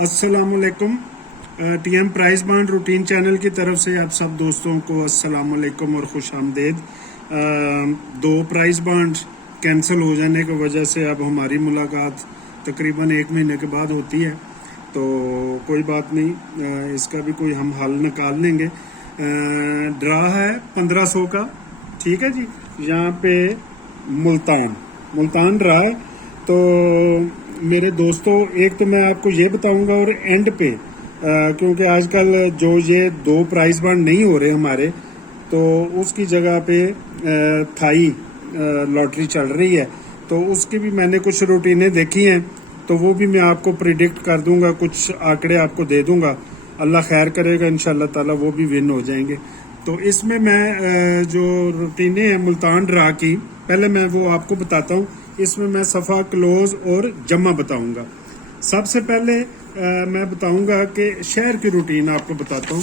अस्सलामुअलैकुम। TM price bond routine channel की तरफ से आप सब दोस्तों को अस्सलामुअलैकुम और खुश आमदेद। दो प्राइस बॉन्ड कैंसिल हो जाने की वजह से अब हमारी मुलाकात तकरीबन 1 महीने के बाद होती है, तो कोई बात नहीं, इसका भी कोई हम हल निकाल लेंगे। ड्रा है 1500 का, ठीक है जी। यहाँ पे मुल्तान ड्रा है। तो मेरे दोस्तों, एक तो मैं आपको ये बताऊंगा और एंड पे क्योंकि आजकल जो ये 2 प्राइस बॉन्ड नहीं हो रहे हमारे, तो उसकी जगह पे थाई लॉटरी चल रही है, तो उसकी भी मैंने कुछ रूटीनें देखी हैं, तो वो भी मैं आपको प्रिडिक्ट कर दूंगा, कुछ आंकड़े आपको दे दूंगा। अल्लाह खैर करेगा, इंशाल्लाह ताला वो भी विन हो जाएंगे। तो इसमें मैं जो रूटीनें हैं मुल्तान ड्रा की, पहले मैं वो आपको बताता हूँ। इसमें मैं सफ़ा, क्लोज और जमा बताऊंगा। सबसे पहले मैं बताऊंगा कि शहर की रूटीन आपको बताता हूँ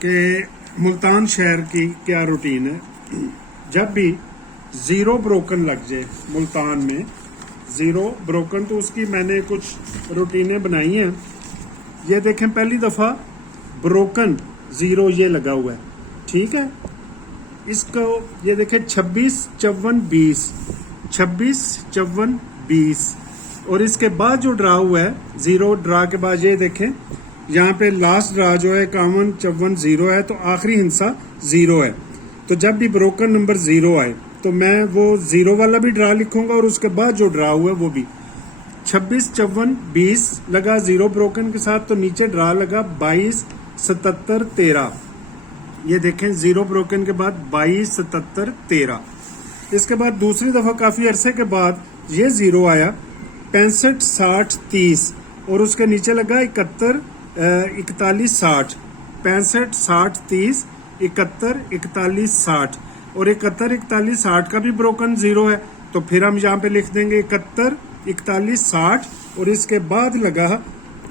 कि मुल्तान शहर की क्या रूटीन है। जब भी 0 ब्रोकन लग जाए मुल्तान में, 0 ब्रोकन, तो उसकी मैंने कुछ रूटीनें बनाई हैं। ये देखें, पहली दफ़ा ब्रोकन 0 ये लगा हुआ है, ठीक है। इसको ये देखें 26, 54, 20, 26, 54, 20, और इसके बाद जो ड्रा हुआ है 0 ड्रा के बाद ये देखें, यहाँ पे लास्ट ड्रा जो है 51, 54, 0 है, तो आखिरी हिस्सा 0 है। तो जब भी ब्रोकन नंबर 0 आए तो मैं वो 0 वाला भी ड्रा लिखूंगा और उसके बाद जो ड्रा हुआ है वो भी 26, 54, 20 लगा 0 ब्रोकन के साथ, तो नीचे ड्रा लगा 22, 77, 13। ये देखें 0 ब्रोकन के बाद 22, 77, 13। इसके बाद दूसरी दफा काफी अरसे के बाद ये 0 आया, 65, 60, 30, और उसके नीचे लगा 71, 41, 60। 65, 60, 30, 71, 41, 60, और 71, 41, 60 का भी ब्रोकन 0 है, तो फिर हम यहाँ पे लिख देंगे 71, 41, 60, और इसके बाद लगा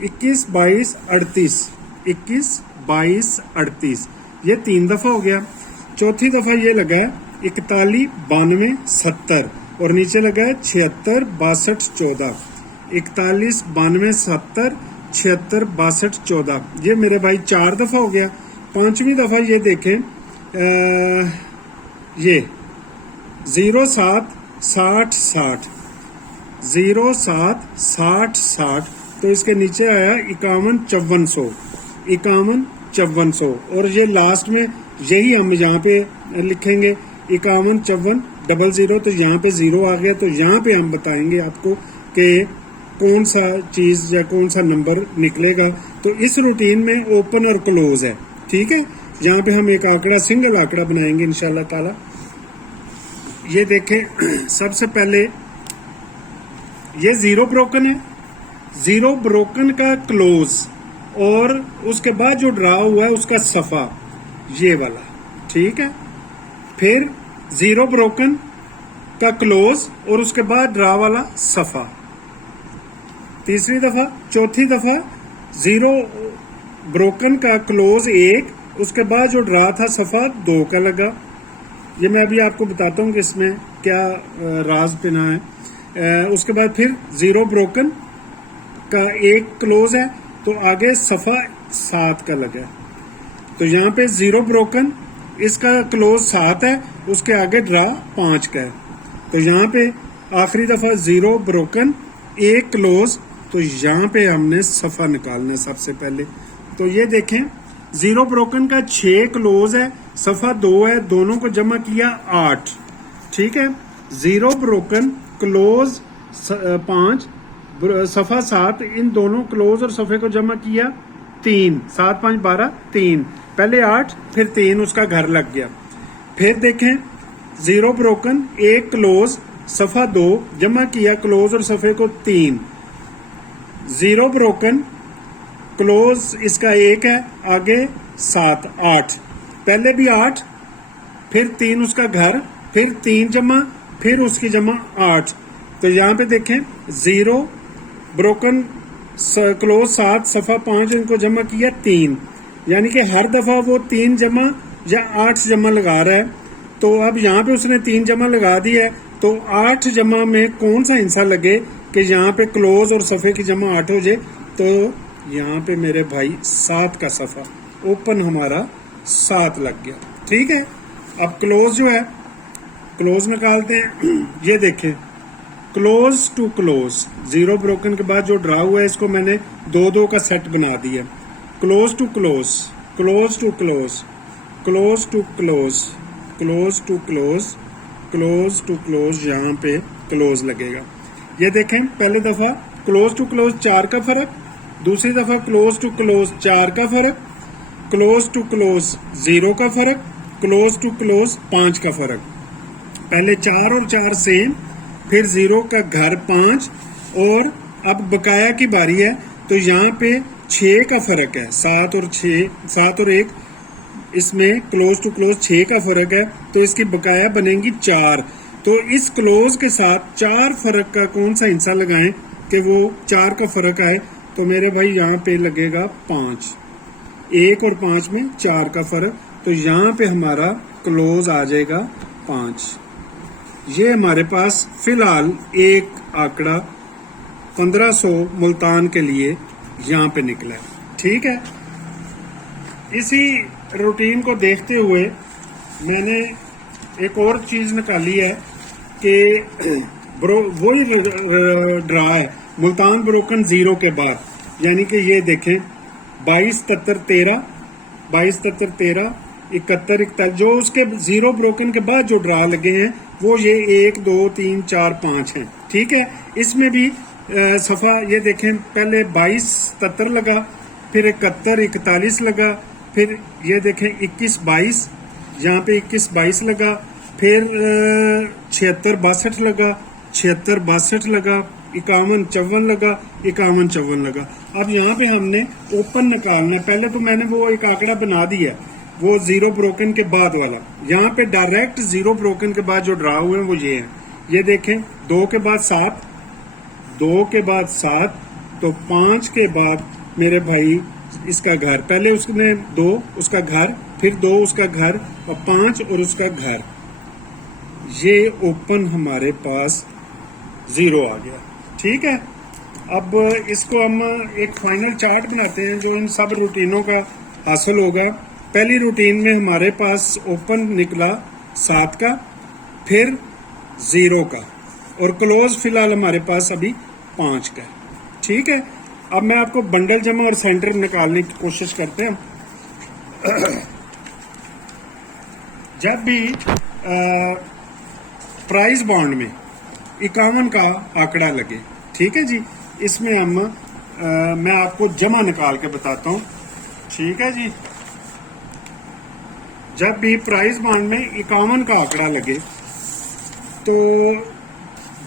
21, 22, 38, 21, 22, 38। ये 3 दफा हो गया। चौथी दफा ये लगा 41, 92, 70, और नीचे लगा है 76, 62, 14। 41, 92, 70, 76, 62, 14। ये मेरे भाई 4 दफा हो गया। 5वीं दफा ये देखें, ये 0, 7, 60, 60, 0, 7, 60, 60, तो इसके नीचे आया 51, 5400, 51, 5400, और ये लास्ट में यही हम यहाँ पे लिखेंगे 51, 54, 00। तो यहाँ पे 0 आ गया, तो यहाँ पे हम बताएंगे आपको कि कौन सा चीज या कौन सा नंबर निकलेगा। तो इस रूटीन में ओपन और क्लोज है, ठीक है। यहाँ पे हम एक आंकड़ा, सिंगल आंकड़ा बनाएंगे इंशाल्लाह ताला। ये देखें, सबसे पहले ये 0 ब्रोकन है, 0 ब्रोकन का क्लोज, और उसके बाद जो ड्रा हुआ है उसका सफा, ये वाला, ठीक है। फिर 0 ब्रोकन का क्लोज और उसके बाद ड्रा वाला सफा, तीसरी दफा। चौथी दफा 0 ब्रोकन का क्लोज 1, उसके बाद जो ड्रा था सफा 2 का लगा। ये मैं अभी आपको बताता हूँ कि इसमें क्या राज पिना है। उसके बाद फिर 0 ब्रोकन का 1 क्लोज है, तो आगे सफा 7 का लगा। तो यहाँ पे 0 ब्रोकन, इसका क्लोज 7 है, उसके आगे ड्रा 5 का है। तो यहाँ पे आखिरी दफा 0 ब्रोकन 1 क्लोज, तो यहाँ पे हमने सफा निकालना है सबसे पहले। तो ये देखें, 0 ब्रोकन का 6 क्लोज है, सफा 2 है, दोनों को जमा किया 8, ठीक है। 0 ब्रोकन क्लोज 5, सफा 7, इन दोनों क्लोज और सफे को जमा किया 3, 7, 5, 12, 3, पहले 8 फिर 3, उसका घर लग गया। फिर देखें 0 ब्रोकन 1 क्लोज, सफा 2, जमा किया क्लोज और सफे को 3। 0 ब्रोकन क्लोज इसका 1 है, आगे 7, 8, पहले भी 8, फिर 3 उसका घर, फिर 3 जमा, फिर उसकी जमा 8। तो यहाँ पे देखें 0 ब्रोकन क्लोज 7, सफा 5, इनको जमा किया 3, यानी कि हर दफा वो 3 जमा या 8 जमा लगा रहा है। तो अब यहाँ पे उसने 3 जमा लगा दी है, तो 8 जमा में कौन सा हिस्सा लगे कि यहाँ पे क्लोज और सफे की जमा 8 हो जाए। तो यहाँ पे मेरे भाई 7 का सफ़ा, ओपन हमारा 7 लग गया। ठीक है, अब क्लोज जो है, क्लोज निकालते हैं। ये देखें, close to close, zero broken के बाद जो ड्रा हुआ है इसको मैंने 2-2 का सेट बना दिया। Close to close, close to close, close to close, close to close, close to close, यहाँ पे क्लोज लगेगा। ये देखें, पहले दफा क्लोज टू क्लोज 4 का फर्क, दूसरी दफा क्लोज टू क्लोज 4 का फर्क, क्लोज टू क्लोज 0 का फर्क, क्लोज टू क्लोज 5 का फर्क। पहले 4 और 4 सेम, फिर 0 का घर 5, और अब बकाया की बारी है। तो यहाँ पे 6 का फर्क है, 7 और 6, 7 और 1, इसमें क्लोज टू क्लोज 6 का फर्क है, तो इसकी बकाया बनेंगी 4। तो इस क्लोज के साथ 4 फर्क का कौन सा हिस्सा लगाएं कि वो 4 का फर्क आए? तो मेरे भाई यहाँ पे लगेगा 5, 1 और 5 में 4 का फर्क, तो यहाँ पे हमारा क्लोज आ जाएगा 5। ये हमारे पास फिलहाल एक आंकड़ा 1500 मुल्तान के लिए यहाँ पे निकला है। ठीक है, इसी रूटीन को देखते हुए मैंने एक और चीज निकाली है कि वही ड्रा है मुल्तान ब्रोकन 0 के बाद, यानी कि ये देखें 22, 73, 13, 22, 73, 13, 71, 41, जो उसके 0 ब्रोकन के बाद जो ड्रा लगे हैं वो ये 1, 2, 3, 4, 5 हैं। ठीक है, इसमें भी सफ़ा ये देखें, पहले 22, 77 लगा, फिर 71, 41 लगा, फिर ये देखें 21, 22, यहाँ पे 21, 22 लगा, फिर 76, 62 लगा, 76, 62 लगा, 51, 54 लगा, 51, 54 लगा। अब यहाँ पे हमने ओपन निकालना है। पहले तो मैंने वो एक आंकड़ा बना दिया, वो 0 ब्रोकन के बाद वाला। यहाँ पे डायरेक्ट 0 ब्रोकन के बाद जो ड्रा हुए हैं वो ये है। ये देखें, 2 के बाद 7, 2 के बाद 7, तो 5 के बाद मेरे भाई इसका घर, पहले उसने 2 उसका घर, फिर 2 उसका घर, और 5 और उसका घर। ये ओपन हमारे पास 0 आ गया। ठीक है, अब इसको हम एक फाइनल चार्ट बनाते हैं जो इन सब रूटीनों का हासिल होगा। पहली रूटीन में हमारे पास ओपन निकला 7 का, फिर 0 का, और क्लोज फिलहाल हमारे पास अभी 5 का। ठीक है, अब मैं आपको बंडल जमा और सेंटर निकालने की कोशिश करते हैं। जब भी प्राइस बॉन्ड में 51 का आंकड़ा लगे, ठीक है जी, इसमें हम मैं आपको जमा निकाल के बताता हूं। ठीक है जी, जब भी प्राइस बॉन्ड में 51 का आंकड़ा लगे तो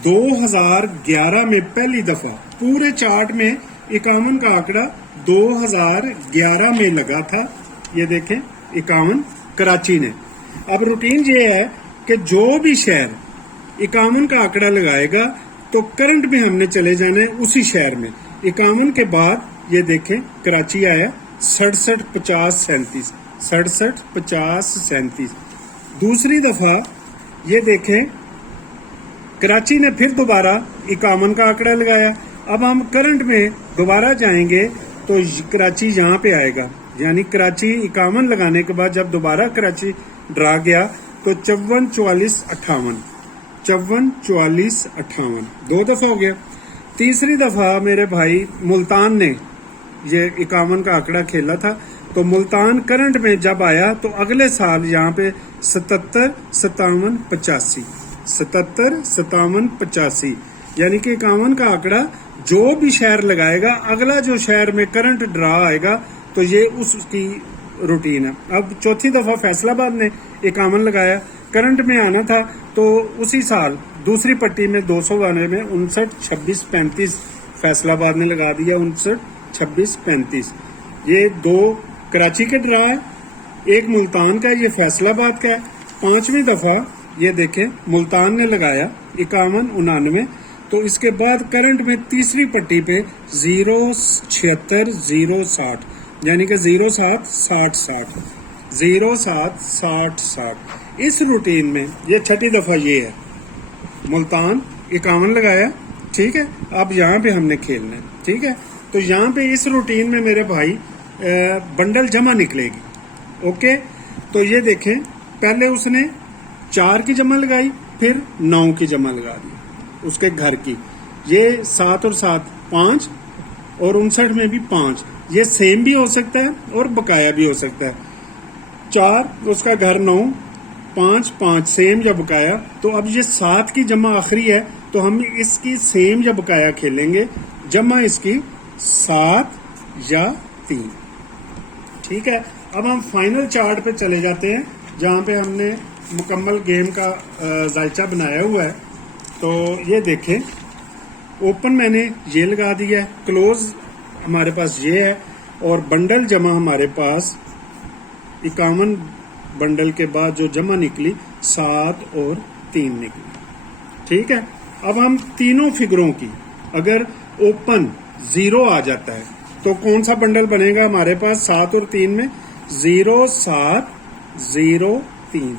2011 में पहली दफा पूरे चार्ट में 51 का आंकड़ा 2011 में लगा था। ये देखें 51 कराची ने। अब रूटीन ये है कि जो भी शहर 51 का आंकड़ा लगाएगा तो करंट में हमने चले जाना है उसी शहर में। 51 के बाद ये देखें कराची आया 67, 50, 37, 67, 50, 37। दूसरी दफा ये देखें कराची ने फिर दोबारा 51 का आंकड़ा लगाया। अब हम करंट में दोबारा जाएंगे तो कराची यहाँ पे आएगा, यानी कराची 51 लगाने के बाद जब दोबारा कराची ड्रा गया तो 54, 44, 58, 54, 44, 58, 2 दफा हो गया। तीसरी दफा मेरे भाई मुल्तान ने ये 51 का आंकड़ा खेला था, तो मुल्तान करंट में जब आया तो अगले साल यहाँ पे 77, 57, 85, 77, 57, 85, यानी कि 51 का आंकड़ा जो भी शहर लगाएगा, अगला जो शहर में करंट ड्रा आएगा तो ये उसकी रूटीन है। अब चौथी दफा फैसलाबाद ने 51 लगाया, करंट में आना था तो उसी साल दूसरी पट्टी में 292 में 59, 26, 35 फैसलाबाद ने लगा दिया, 59, 26, 35। ये 2 कराची के ड्रा है, एक मुल्तान का, ये फैसलाबाद का है। 5वीं दफा ये देखें मुल्तान ने लगाया 51, 99, तो इसके बाद करंट में तीसरी पट्टी पे 0, 76, 0, 60, यानी कि 0, 7, 60, 60, 0, 7, 60, 60। इस रूटीन में ये छठी दफा ये है, मुल्तान 51 लगाया। ठीक है, अब यहाँ पे हमने खेलना है। ठीक है, تو یہاں پہ اس روٹین میں میرے بھائی بنڈل جمع نکلے گی. اوکے, تو یہ دیکھیں پہلے اس نے 4 کی جمع لگائی, پھر 9 کی جمع لگا دی اس کے گھر کی. یہ 7 اور 7 5 اور 59 میں بھی 5. یہ سیم بھی ہو سکتا ہے اور بقایا بھی ہو سکتا ہے. 4 اس کا گھر 9 5 5 سیم یا بقایا. تو اب یہ 7 کی جمع آخری ہے تو ہم اس کی سیم یا بقایا کھیلیں گے. جمع اس کی 7 یا 3. ٹھیک ہے, اب ہم فائنل چارٹ پہ چلے جاتے ہیں جہاں پہ ہم نے مکمل گیم کا ذائچہ بنایا ہوا ہے. تو یہ دیکھیں اوپن میں نے یہ لگا دیا ہے, کلوز ہمارے پاس یہ ہے, اور بنڈل جمع ہمارے پاس 51 بنڈل کے بعد جو جمع نکلی 7 اور 3 نکلی. ٹھیک ہے, اب ہم تینوں فگروں کی اگر اوپن 0 آ جاتا ہے تو کون سا بنڈل بنے گا ہمارے پاس 7 اور 3 میں 0 7 0 3.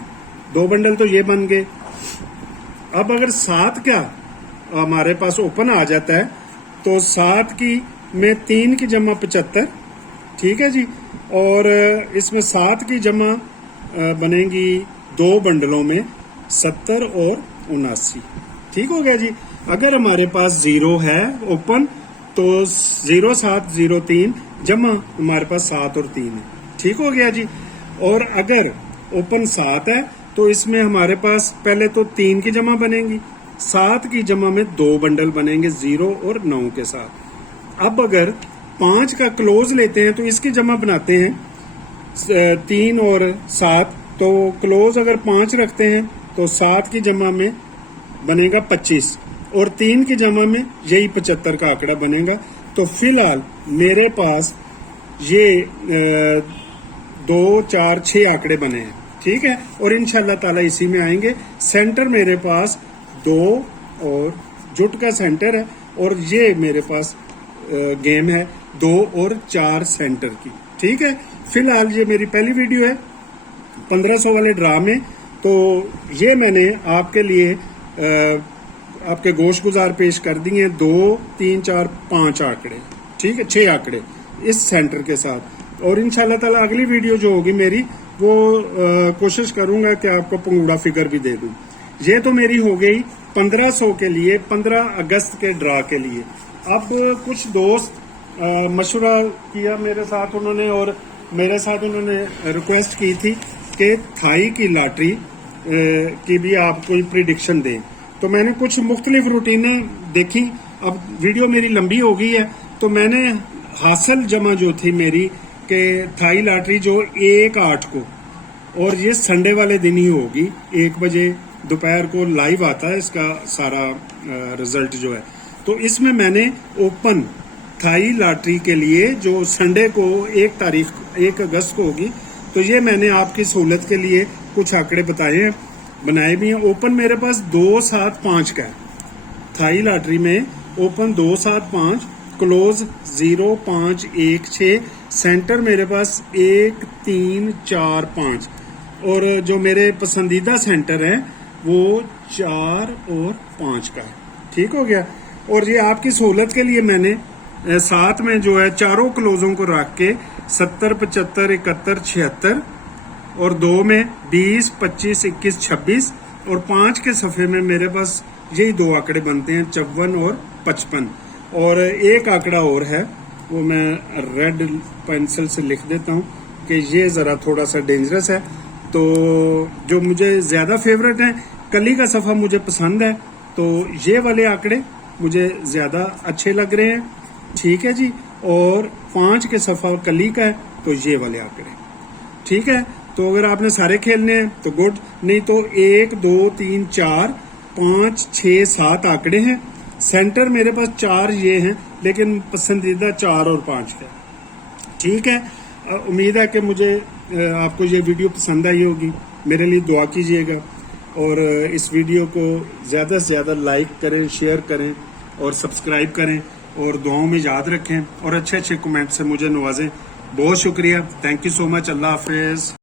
2 بنڈل تو یہ بن گئے. اب اگر 7 کیا ہمارے پاس اوپن آ جاتا ہے تو 7 کی میں 3 کی جمع 75. ٹھیک ہے جی, اور اس میں 7 کی جمع بنے گی 2 بنڈلوں میں 70 اور 79. ٹھیک ہو گیا جی. اگر ہمارے پاس 0 ہے اوپن تو 0 7 0 3 جمع ہمارے پاس 7 اور 3 ہے. ٹھیک ہو گیا جی. اور اگر اوپن 7 ہے تو اس میں ہمارے پاس پہلے تو 3 کی جمع بنے گی, 7 کی جمع میں 2 بنڈل بنیں گے 0 اور 9 کے ساتھ. اب اگر 5 کا کلوز لیتے ہیں تو اس کی جمع بناتے ہیں 3 اور 7. تو کلوز اگر 5 رکھتے ہیں تو 7 کی جمع میں بنے گا 25 اور 3 کی جمع میں یہی 75 کا آنکڑا بنے گا. تو فی الحال میرے پاس یہ 2 4 6 آنکڑے بنے ہیں. ٹھیک ہے, اور انشاءاللہ تعالی اسی میں آئیں گے. سینٹر میرے پاس 2 اور جٹ کا سینٹر ہے, اور یہ میرے پاس گیم ہے 2 اور 4 سینٹر کی. ٹھیک ہے, فی الحال یہ میری پہلی ویڈیو ہے 1500 والے ڈرا میں. تو یہ میں نے آپ کے لیے آپ کے گوشت گزار پیش کر دیے ہیں 2 3 4 5 آنکڑے. ٹھیک ہے, 6 آنکڑے اس سینٹر کے ساتھ. اور انشاءاللہ تعالی اگلی ویڈیو جو ہوگی میری وہ کوشش کروں گا کہ آپ کو پنگوڑا فگر بھی دے دوں. یہ تو میری ہو گئی 1500 کے لیے 15 اگست کے ڈرا کے لیے. اب کچھ دوست مشورہ کیا میرے ساتھ انہوں نے, اور میرے ساتھ انہوں نے ریکویسٹ کی تھی کہ تھائی کی لاٹری کی بھی آپ کوئی پریڈکشن دیں. تو میں نے کچھ مختلف روٹینیں دیکھی. اب ویڈیو میری لمبی ہو گئی ہے تو میں نے حاصل جمع جو تھی میری کہ تھائی لاٹری جو 1/8 کو, اور یہ سنڈے والے دن ہی ہوگی 1 بجے دوپہر کو لائیو آتا ہے اس کا سارا رزلٹ جو ہے. تو اس میں نے اوپن تھائی لاٹری کے لیے جو سنڈے کو 1 اگست کو ہوگی, تو یہ میں نے آپ کی سہولت کے لیے کچھ آنکڑے بنائے بھی ہیں. اوپن میرے پاس 2 7 5 کا ہے تھائی لاٹری میں. اوپن 2 7 5, کلوز 0 5 1 6, سینٹر میرے پاس 1 3 4 5, اور جو میرے پسندیدہ سینٹر ہیں وہ 4 اور 5 کا ہے. ٹھیک ہو گیا. اور یہ آپ کی سہولت کے لیے میں نے ساتھ میں جو ہے چاروں کلوزوں کو رکھ کے 70 75 71 76, اور 2 میں 20 25 21 26, اور 5 کے صفحے میں میرے پاس یہی 2 آنکڑے بنتے ہیں 54 اور 55. اور ایک آنکڑا اور ہے وہ میں ریڈ پینسل سے لکھ دیتا ہوں کہ یہ ذرا تھوڑا سا ڈینجرس ہے. تو جو مجھے زیادہ فیورٹ ہیں, کلی کا صفحہ مجھے پسند ہے, تو یہ والے آنکڑے مجھے زیادہ اچھے لگ رہے ہیں. ٹھیک ہے جی. اور 5 کے صفحہ کلی کا ہے تو یہ والے آنکڑے. ٹھیک ہے, تو اگر آپ نے سارے کھیلنے ہیں تو گڈ, نہیں تو 1 2 3 4 5 6 7 آنکڑے ہیں. سینٹر میرے پاس 4 یہ ہیں, لیکن پسندیدہ 4 اور 5 کا. ٹھیک ہے, امید ہے کہ مجھے آپ کو یہ ویڈیو پسند آئی ہوگی. میرے لیے دعا کیجیے گا, اور اس ویڈیو کو زیادہ سے زیادہ لائک کریں, شیئر کریں اور سبسکرائب کریں, اور دعاؤں میں یاد رکھیں, اور اچھے اچھے کمنٹ سے مجھے نوازیں. بہت شکریہ. تھینک یو سو مچ. اللہ حافظ.